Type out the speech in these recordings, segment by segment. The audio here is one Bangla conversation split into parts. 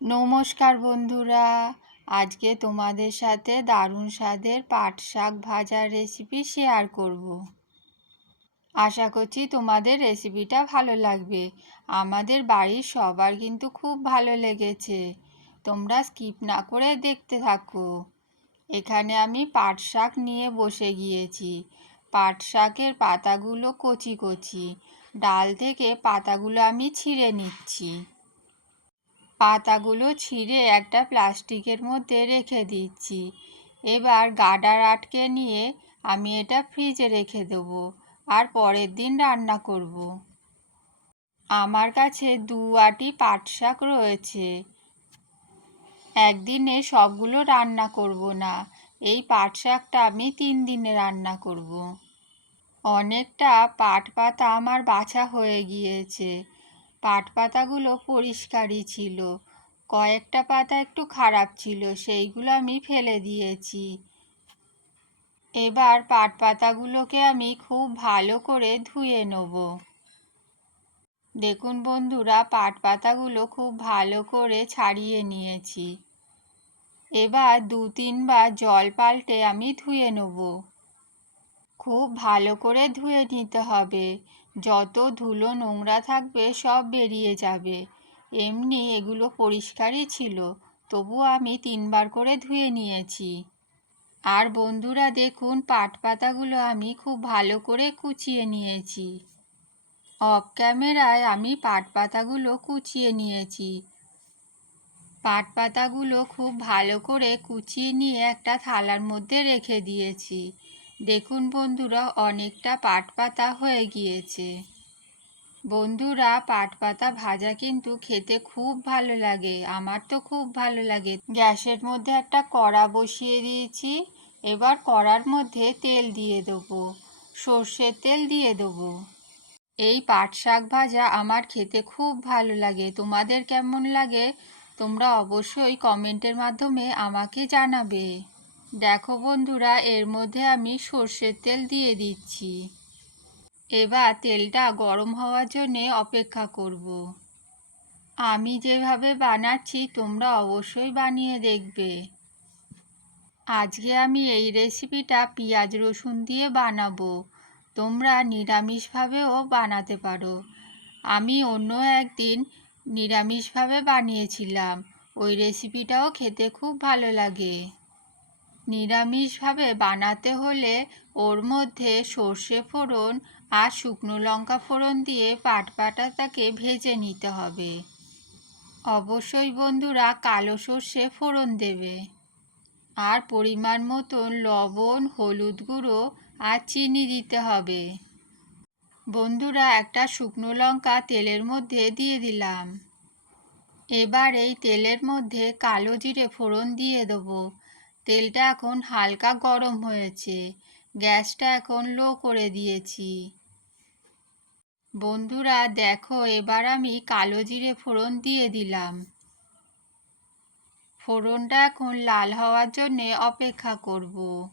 নমস্কার বন্ধুরা। আজকে তোমাদের সাথে দারুণ স্বাদের পাট শাক ভাজার রেসিপি শেয়ার করব। আশা করছি তোমাদের রেসিপিটা ভালো লাগবে। আমাদের বাড়ির সবার কিন্তু খুব ভালো লেগেছে। তোমরা স্কিপ না করে দেখতে থাকো। এখানে আমি পাট শাক নিয়ে বসে গিয়েছি। পাট শাকের পাতাগুলো কচি কচি। ডাল থেকে পাতাগুলো আমি ছিঁড়ে নিচ্ছি। পাতাগুলো ছিঁড়ে একটা প্লাস্টিকের মধ্যে রেখে দিচ্ছি এবার গাডার আটকে নিয়ে আমি এটা ফ্রিজে রেখে দেবো আর পরের দিন রান্না করব। আমার কাছে দু আটি পাট শাক রয়েছে একদিনে সবগুলো রান্না করব না, এই পাট শাকটা আমি তিন দিনে রান্না করব। অনেকটা পাট পাতা আমার বাছা হয়ে গিয়েছে পাট পাতাগুলো পরিষ্কারই ছিল। কয়েকটা পাতা একটু খারাপ ছিল, সেইগুলো আমি ফেলে দিয়েছি। এবার পাট পাতাগুলোকে আমি খুব ভালো করে ধুয়ে নেব। দেখুন বন্ধুরা পাট পাতাগুলো খুব ভালো করে ছাড়িয়ে নিয়েছি। এবার দু তিনবার জল পাল্টে আমি ধুয়ে নেব। খুব ভালো করে ধুয়ে নিতে হবে। যত ধুলো নোংরা থাকবে, সব বেরিয়ে যাবে। এমনি এগুলো পরিষ্কারই ছিল, তবু আমি তিনবার করে ধুয়ে নিয়েছি। আর বন্ধুরা, দেখুন পাট পাতাগুলো আমি খুব ভালো করে কুচিয়ে নিয়েছি। অফ ক্যামেরায় আমি পাট পাতাগুলো কুচিয়ে নিয়েছি। পাট পাতাগুলো খুব ভালো করে কুচিয়ে নিয়ে একটা থালার মধ্যে রেখে দিয়েছি। দেখুন বন্ধুরা, অনেকটা পাট পাতা হয়ে গিয়েছে। বন্ধুরা পাট পাতা ভাজা কিন্তু খেতে খুব ভালো লাগে, আমার তো খুব ভালো লাগে। গ্যাসের মধ্যে একটা কড়া বসিয়ে দিয়েছি, এবার কড়ার মধ্যে তেল দিয়ে দেবো, সর্ষের তেল দিয়ে দেবো। এই পাট শাক ভাজা আমার খেতে খুব ভালো লাগে, তোমাদের কেমন লাগে? তোমরা অবশ্যই কমেন্টের মাধ্যমে আমাকে জানাবে। দেখো বন্ধুরা, এর মধ্যে আমি সর্ষের তেল দিয়ে দিচ্ছি। এবার তেলটা গরম হওয়ার জন্যে অপেক্ষা করব। আমি যেভাবে বানাচ্ছি, তোমরা অবশ্যই বানিয়ে দেখবে। আজকে আমি এই রেসিপিটা পেঁয়াজ রসুন দিয়ে বানাবো। তোমরা নিরামিষভাবেও বানাতে পারো। আমি অন্য একদিন নিরামিষভাবে বানিয়েছিলাম। ওই রেসিপিটাও খেতে খুব ভালো লাগে। নিরামিষভাবে বানাতে হলে ওর মধ্যে সর্ষে ফোড়ন আর শুকনো লঙ্কা ফোড়ন দিয়ে পাট পাটাটাকে ভেজে নিতে হবে। অবশ্যই বন্ধুরা কালো সর্ষে ফোড়ন দেবে। আর পরিমাণ মতন লবণ, হলুদ গুঁড়ো আর চিনি দিতে হবে। বন্ধুরা একটা শুকনো লঙ্কা তেলের মধ্যে দিয়ে দিলাম। এবার এই তেলের মধ্যে কালো জিরে ফোড়ন দিয়ে দেবো। তেলটা এখন হালকা গরম হয়েছে। গ্যাসটা এখন লো করে দিয়েছি। বন্ধুরা, দেখো, এবার আমি কালো জিরে ফোড়ন দিয়ে দিলাম। ফোড়নটা এখন লাল হওয়ার জন্যে অপেক্ষা করব।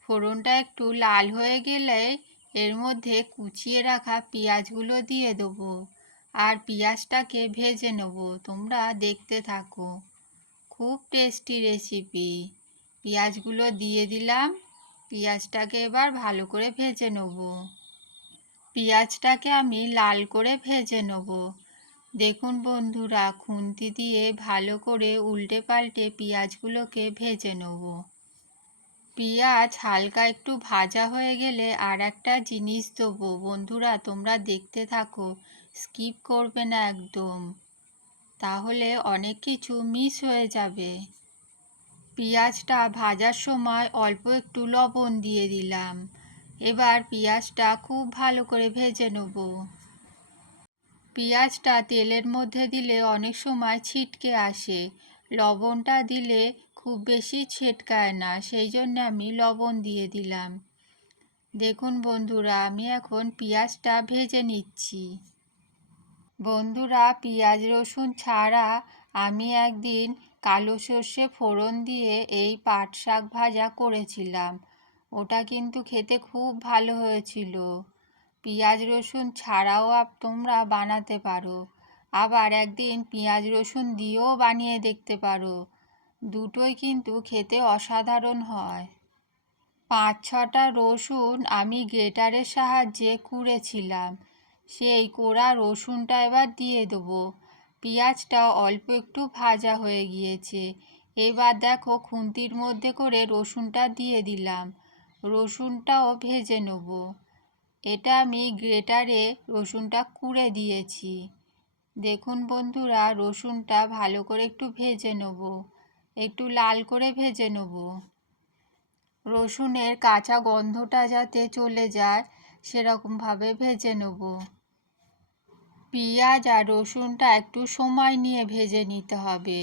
ফোড়নটা একটু লাল হয়ে গেলে এর মধ্যে কুচিয়ে রাখা পেঁয়াজগুলো দিয়ে দেবো আর পেঁয়াজটাকে ভেজে নেব। তোমরা দেখতে থাকো। খুব টেস্টি রেসিপি। পেঁয়াজগুলো দিয়ে দিলাম। পেঁয়াজটাকে এবার ভালো করে ভেজে নেব। পেঁয়াজটাকে আমি লাল করে ভেজে নেব। দেখুন বন্ধুরা, খুন্তি দিয়ে ভালো করে উল্টে পাল্টে পেঁয়াজগুলোকে ভেজে নেব। পেঁয়াজ হালকা একটু ভাজা হয়ে গেলে আর একটা জিনিস দেবো। বন্ধুরা, তোমরা দেখতে থাকো, স্কিপ করবে না একদম। তাহলে অনেক কিছু মিস হয়ে যাবে। পেঁয়াজটা ভাজার সময় অল্প একটু লবণ দিয়ে দিলাম। এবার পেঁয়াজটা খুব ভালো করে ভেজে নেব। পেঁয়াজটা তেলের মধ্যে দিলে অনেক সময় ছিটকে আসে। লবণটা দিলে খুব বেশি ছেটকায় না, সেই জন্য আমি লবণ দিয়ে দিলাম। দেখুন বন্ধুরা, আমি এখন পেঁয়াজটা ভেজে নিচ্ছি। বন্ধুরা, পেঁয়াজ রসুন ছাড়া আমি একদিন কালো সর্ষে ফোড়ন দিয়ে এই পাট শাক ভাজা করেছিলাম। ওটা কিন্তু খেতে খুব ভালো হয়েছিল। পেঁয়াজ রসুন ছাড়াও তোমরা বানাতে পারো। আবার একদিন পেঁয়াজ রসুন দিয়েও বানিয়ে দেখতে পারো। দুটোই কিন্তু খেতে অসাধারণ হয়। পাঁচ ছটা রসুন আমি গ্রেটারের সাহায্যে কুড়েছিলাম। সেই কোড়া রসুনটা এবার দিয়ে দেবো। পেঁয়াজটা অল্প একটু ভাজা হয়ে গিয়েছে। এবার দেখো খুন্তির মধ্যে করে রসুনটা দিয়ে দিলাম। রসুনটাও ভেজে নেব। এটা আমি গ্রেটারে রসুনটা কুড়ে দিয়েছি। দেখুন বন্ধুরা, রসুনটা ভালো করে একটু ভেজে নেব। একটু লাল করে ভেজে নেব। রসুনের কাঁচা গন্ধটা যাতে চলে যায়, সেরকমভাবে ভেজে নেব। পেঁয়াজ আর রসুনটা একটু সময় নিয়ে ভেজে নিতে হবে।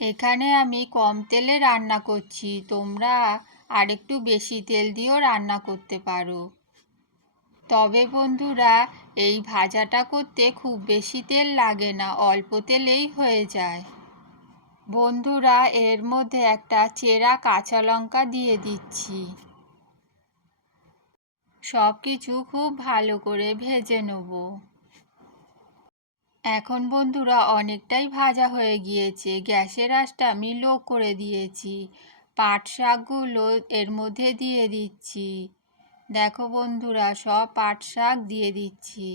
এখানে আমি কম তেলে রান্না করছি। তোমরা আরেকটু বেশি তেল দিয়েও রান্না করতে পারো। তবে বন্ধুরা, এই ভাজাটা করতে খুব বেশি তেল লাগে না, অল্প তেলেই হয়ে যায়। বন্ধুরা, এর মধ্যে একটা চেরা কাঁচা লঙ্কা দিয়ে দিচ্ছি। সব কিছু খুব ভালো করে ভেজে নেব। এখন বন্ধুরা অনেকটাই ভাজা হয়ে গিয়েছে। গ্যাসের আঁচটা আমি লো করে দিয়েছি। পাট শাকগুলো এর মধ্যে দিয়ে দিচ্ছি। দেখো বন্ধুরা, সব পাট শাক দিয়ে দিচ্ছি।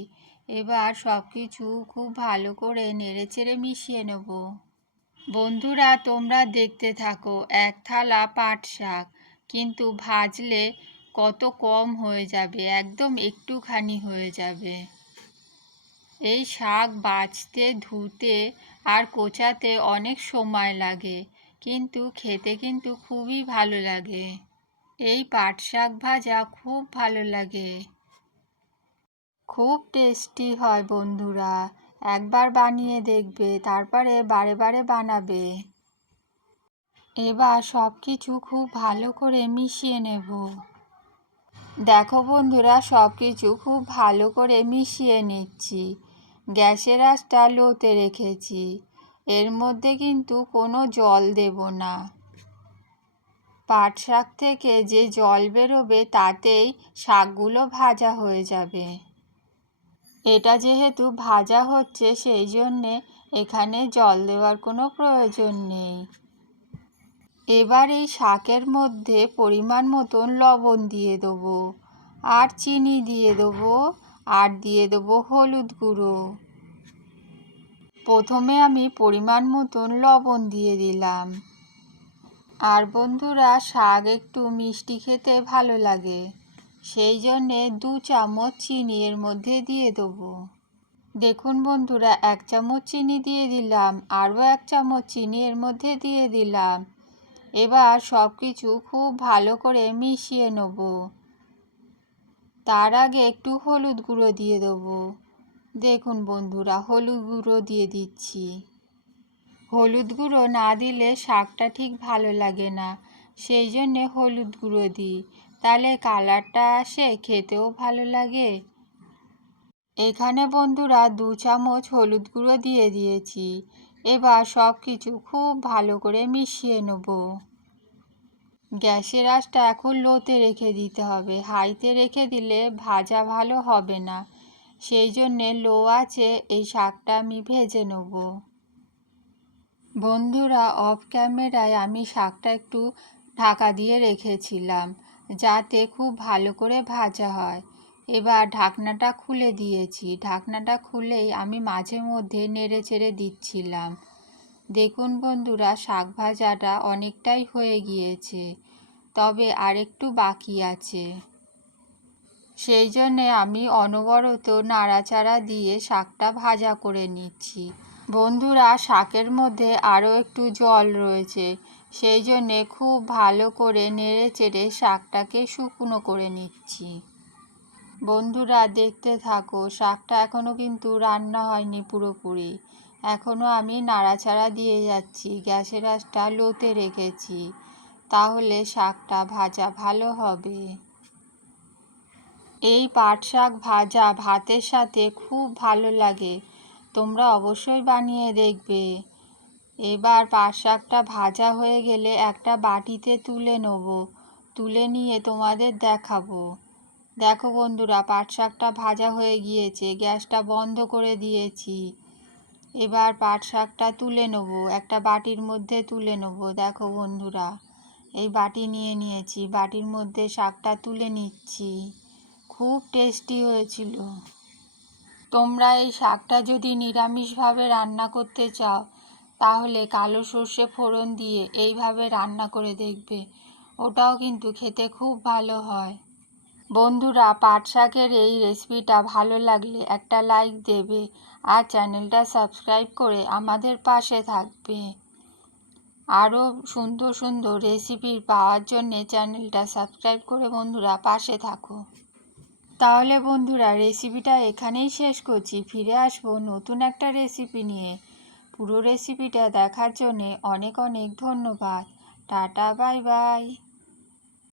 এবার সব কিছু খুব ভালো করে নেড়ে চেড়ে মিশিয়ে নেব। বন্ধুরা, তোমরা দেখতে থাকো, এক থালা পাট শাক। কিন্তু ভাজলে কত কম হয়ে যাবে, একদম একটুখানি হয়ে যাবে। এই শাক বাছতে, ধুতে আর কোচাতে অনেক সময় লাগে, কিন্তু খেতে কিন্তু খুবই ভালো লাগে। এই পাট শাক ভাজা খুব ভালো লাগে। খুব টেস্টি হয় বন্ধুরা, একবার বানিয়ে দেখবে, তারপরে বারে বারে বানাবে। এবার সব কিছু খুব ভালো করে মিশিয়ে নেব। দেখো বন্ধুরা সব কিছু খুব ভালো করে মিশিয়ে নিচ্ছি। গ্যাসের আঁচটা লোতে রেখেছি। এর মধ্যে কিন্তু কোনো জল দেব না। পাট শাক থেকে যে জল বেরোবে, তাতেই শাকগুলো ভাজা হয়ে যাবে। এটা যেহেতু ভাজা হচ্ছে, সেই জন্যে এখানে জল দেওয়ার কোনো প্রয়োজন নেই। এবার এই শাকের মধ্যে পরিমাণ মতন লবণ দিয়ে দেবো। আর চিনি দিয়ে দেবো, আর দিয়ে দেবো হলুদ গুঁড়ো। প্রথমে আমি পরিমাণ মতন লবণ দিয়ে দিলাম। আর বন্ধুরা, শাক একটু মিষ্টি খেতে ভালো লাগে, সেই জন্যে দু চামচ চিনি এর মধ্যে দিয়ে দেবো। দেখুন বন্ধুরা, এক চামচ চিনি দিয়ে দিলাম, আরও এক চামচ চিনি এর মধ্যে দিয়ে দিলাম। এবার সব কিছু খুব ভালো করে মিশিয়ে নেব। তার আগে একটু হলুদ গুঁড়ো দিয়ে দেবো। দেখুন বন্ধুরা, হলুদ গুঁড়ো দিয়ে দিচ্ছি। হলুদ গুঁড়ো না দিলে শাকটা ঠিক ভালো লাগে না, সেই জন্যে হলুদ গুঁড়ো দিই। তাহলে কালারটা আসে, খেতেও ভালো লাগে। এখানে বন্ধুরা দু চামচ হলুদ গুঁড়ো দিয়ে দিয়েছি। এবার সব কিছু খুব ভালো করে মিশিয়ে নেব। গ্যাসের আঁচটা এখন লোতে রেখে দিতে হবে। হাইতে রেখে দিলে ভাজা ভালো হবে না। সেই জন্যে লো আছে এই শাকটা আমি ভেজে নেব। বন্ধুরা, অফ ক্যামেরায় আমি শাকটা একটু ঢাকা দিয়ে রেখেছিলাম, যাতে খুব ভালো করে ভাজা হয়। এবার ঢাকনাটা খুলে দিয়েছি। ঢাকনাটা খুলেই আমি মাঝে মধ্যে নেড়ে চেড়ে দিচ্ছিলাম। দেখুন বন্ধুরা, শাক ভাজাটা অনেকটাই হয়ে গিয়েছে, তবে আরেকটু বাকি আছে। সেই জন্যে আমি অনবরত নাড়াচাড়া দিয়ে শাকটা ভাজা করে নিচ্ছি। বন্ধুরা, শাকের মধ্যে আরও একটু জল রয়েছে, সেই জন্যে খুব ভালো করে নেড়ে চেড়ে শাকটাকে শুকনো করে নিচ্ছি। বন্ধুরা, দেখতে থাকো, শাকটা এখনও কিন্তু রান্না হয়নি পুরোপুরি। এখনও আমি নাড়াচাড়া দিয়ে যাচ্ছি, গ্যাসের আঁচটা লোতে রেখেছি। তাহলে শাকটা ভাজা ভালো হবে। এই পাট শাক ভাজা ভাতের সাথে খুব ভালো লাগে। তোমরা অবশ্যই বানিয়ে দেখবে। এবার পাট শাকটা ভাজা হয়ে গেলে একটা বাটিতে তুলে নেব। তুলে নিয়ে তোমাদের দেখাবো। দেখো বন্ধুরা, পাট শাকটা ভাজা হয়ে গিয়েছে, গ্যাসটা বন্ধ করে দিয়েছি। এবার পাট শাকটা তুলে নেব, একটা বাটির মধ্যে তুলে নেব। দেখো বন্ধুরা, এই বাটি নিয়ে নিয়েছি, বাটির মধ্যে শাকটা তুলে নিচ্ছি। খুব টেস্টি হয়েছিল। তোমরা এই শাকটা যদি নিরামিষভাবে রান্না করতে চাও, তাহলে কালো সর্ষে ফোড়ন দিয়ে এইভাবে রান্না করে দেখবে। ওটাও কিন্তু খেতে খুব ভালো হয়। বন্ধুরা, পাট শাকের এই রেসিপিটা ভালো লাগলে একটা লাইক দেবে আর চ্যানেলটা সাবস্ক্রাইব করে আমাদের পাশে থাকবে। আরও সুন্দর সুন্দর রেসিপি পাওয়ার জন্যে চ্যানেলটা সাবস্ক্রাইব করে বন্ধুরা পাশে থাকো। তাহলে বন্ধুরা রেসিপিটা এখানেই শেষ করছি। ফিরে আসব নতুন একটা রেসিপি নিয়ে। পুরো রেসিপিটা দেখার জন্যে অনেক অনেক ধন্যবাদ। Tata bye bye